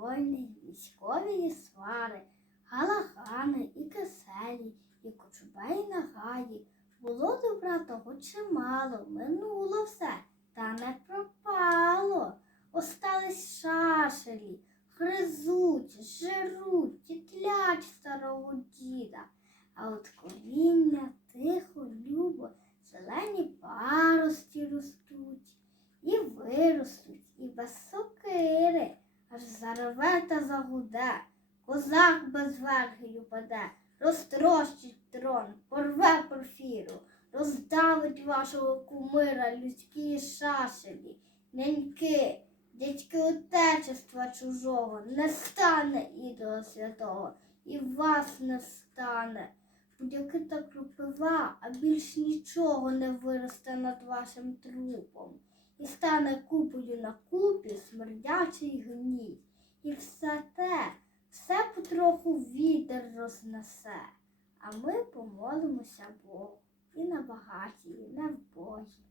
війни, військові свари, галагани і киселі, і кочубей на гаї. Було добра того чимало, минуло все, та не пропало. Остались шашелі, гризуть, жируть, тітлять старого діда. А от коріння тихо, любо, зелені парості ростуть, і виростуть, і без сокири, аж зареве та загуде, козак без верхи упаде, розтрощить трон, порве порфіру, роздавить вашого кумира людські шашелі, няньки, дядьки отечества чужого, не стане ідола святого, і вас не стане. Будь-яки та кропива, а більш нічого не виросте над вашим трупом. І стане купою на купі смердячий гній. І все те, все потроху вітер рознесе. А ми помолимося Богу і на багаті, і на вбогі.